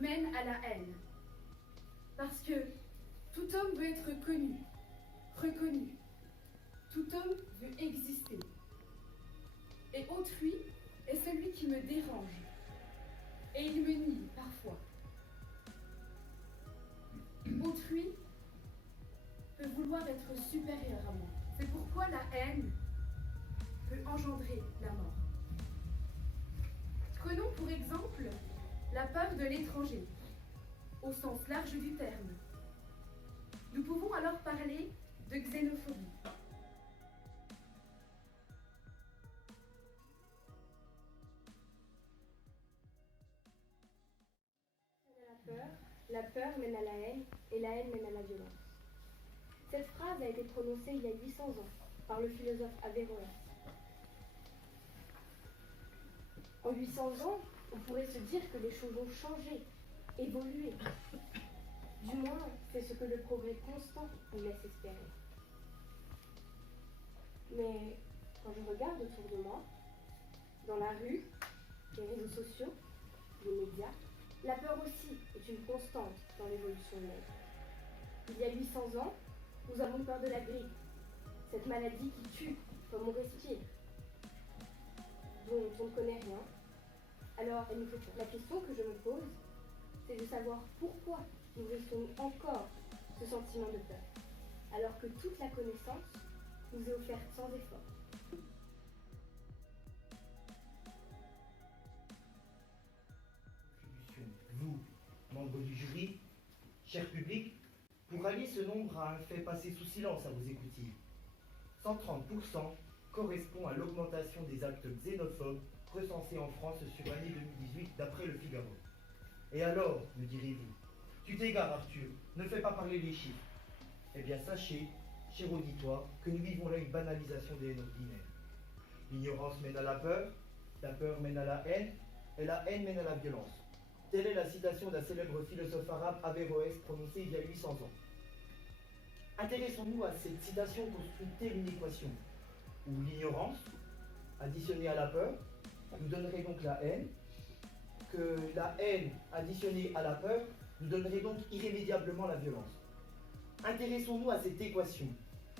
mène à la haine. Parce que tout homme veut être connu, reconnu. Tout homme veut exister. Et autrui est celui qui me dérange. Et il me nie parfois. Autrui peut vouloir être supérieur à moi. C'est pourquoi la haine peut engendrer la mort. Prenons pour exemple la peur de l'étranger, au sens large du terme. Nous pouvons alors parler de xénophobie. La peur mène à la haine, et la haine mène à la violence. Cette phrase a été prononcée il y a 800 ans par le philosophe Averroès. En 800 ans, on pourrait se dire que les choses ont changé, évolué. Du moins, c'est ce que le progrès constant nous laisse espérer. Mais quand je regarde autour de moi, dans la rue, les réseaux sociaux, les médias, la peur aussi est une constante dans l'évolution de l'être. Il y a 800 ans, nous avons peur de la grippe, cette maladie qui tue comme on respire, dont on ne connaît rien. Alors, la question que je me pose, c'est de savoir pourquoi nous restons encore ce sentiment de peur, alors que toute la connaissance nous est offerte sans effort. Vous, membres du jury, cher public, pour allier ce nombre à un fait passé sous silence à vos écoutilles. 130% correspond à l'augmentation des actes xénophobes recensés en France sur l'année 2018 d'après le Figaro. Et alors, me direz-vous, tu t'égares Arthur, ne fais pas parler les chiffres. Eh bien sachez, cher auditoire, que nous vivons là une banalisation des haines ordinaires. L'ignorance mène à la peur mène à la haine, et la haine mène à la violence. Telle est la citation d'un célèbre philosophe arabe Averroès prononcée il y a 800 ans. Intéressons-nous à cette citation construit-elle une équation où l'ignorance, additionnée à la peur, nous donnerait donc la haine, que la haine, additionnée à la peur, nous donnerait donc irrémédiablement la violence. Intéressons-nous à cette équation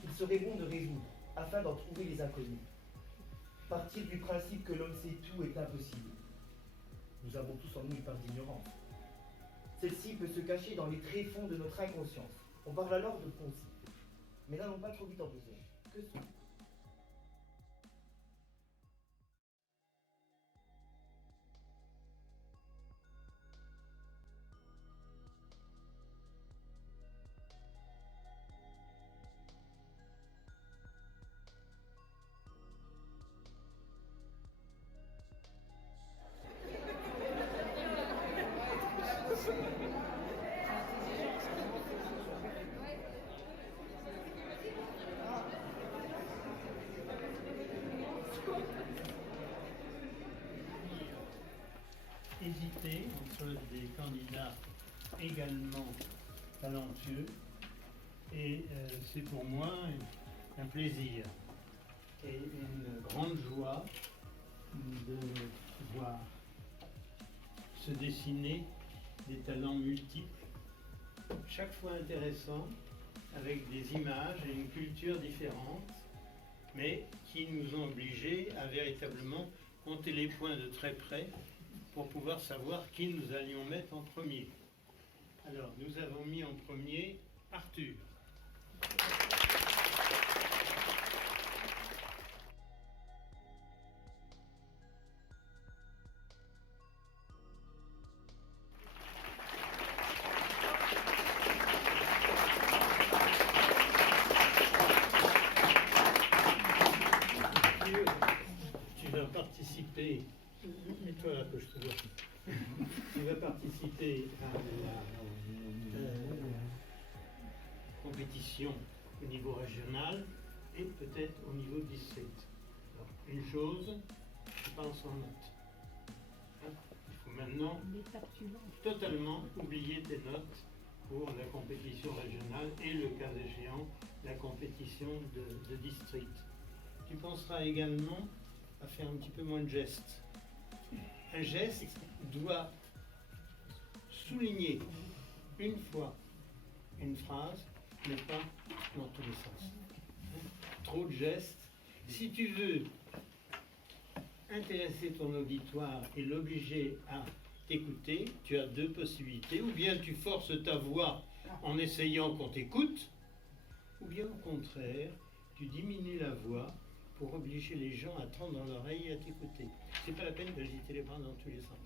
qu'il serait bon de résoudre afin d'en trouver les inconnus. Partir du principe que l'homme sait tout est impossible. Nous avons tous en nous une part d'ignorance. Celle-ci peut se cacher dans les tréfonds de notre inconscience. On parle alors de pensée. Mais n'allons pas trop vite en besoin. Que sont hésiter entre des candidats également talentueux et c'est pour moi un plaisir et une grande joie de voir se dessiner des talents multiples, chaque fois intéressants, avec des images et une culture différente, mais qui nous ont obligés à véritablement compter les points de très près pour pouvoir savoir qui nous allions mettre en premier. Alors, nous avons mis en premier Arthur. Tu vas participer, mets-toi là que je te vois. Tu vas participer à la compétition au niveau régional et peut-être au niveau district. Alors, une chose, tu penses en notes. Hein? Il faut maintenant totalement oublier tes notes pour la compétition régionale et le cas échéant, la compétition de district. Tu penseras également à faire un petit peu moins de gestes. Un geste doit souligner une fois une phrase, mais pas dans tous les sens. Trop de gestes. Si tu veux intéresser ton auditoire et l'obliger à t'écouter, tu as deux possibilités. Ou bien tu forces ta voix en essayant qu'on t'écoute, ou bien au contraire, tu diminues la voix pour obliger les gens à tendre l'oreille et à t'écouter. C'est pas la peine d'agiter les bras dans tous les sens.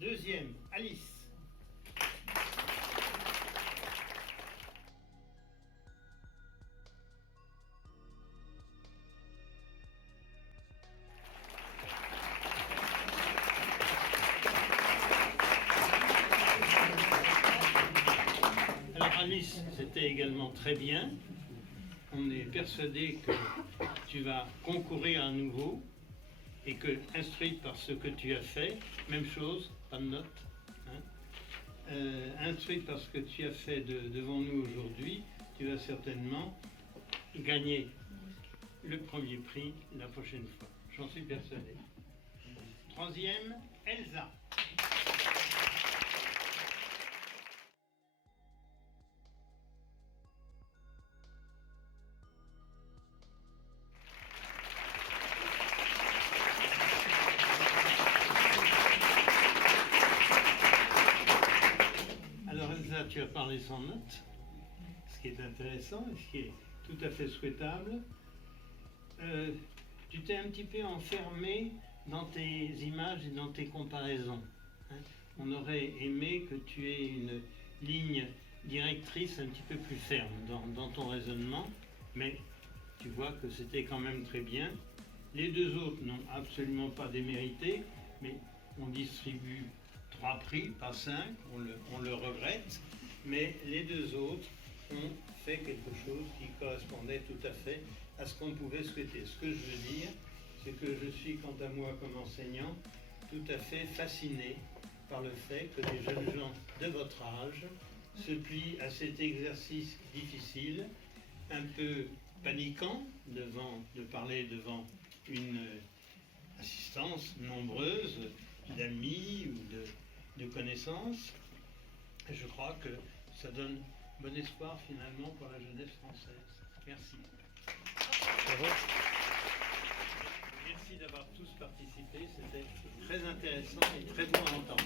Deuxième, Alice. Alice, c'était également très bien. On est persuadé que tu vas concourir à nouveau et que, instruite par ce que tu as fait, même chose, pas de notes, hein, instruite par ce que tu as fait devant nous aujourd'hui, tu vas certainement gagner le premier prix la prochaine fois. J'en suis persuadé. Troisième, Elsa. Tu as parlé sans notes, ce qui est intéressant et ce qui est tout à fait souhaitable. Tu t'es un petit peu enfermé dans tes images et dans tes comparaisons. Hein. On aurait aimé que tu aies une ligne directrice un petit peu plus ferme dans ton raisonnement, mais tu vois que c'était quand même très bien. Les deux autres n'ont absolument pas démérité, mais on distribue 3 prix, pas 5, on le regrette, mais les deux autres ont fait quelque chose qui correspondait tout à fait à ce qu'on pouvait souhaiter. Ce que je veux dire, c'est que je suis, quant à moi, comme enseignant, tout à fait fasciné par le fait que les jeunes gens de votre âge se plient à cet exercice difficile, un peu paniquant, de parler devant une assistance nombreuse d'amis ou de connaissances. Et je crois que ça donne bon espoir finalement pour la jeunesse française. Merci. Merci d'avoir tous participé, c'était très intéressant et très bon à entendre.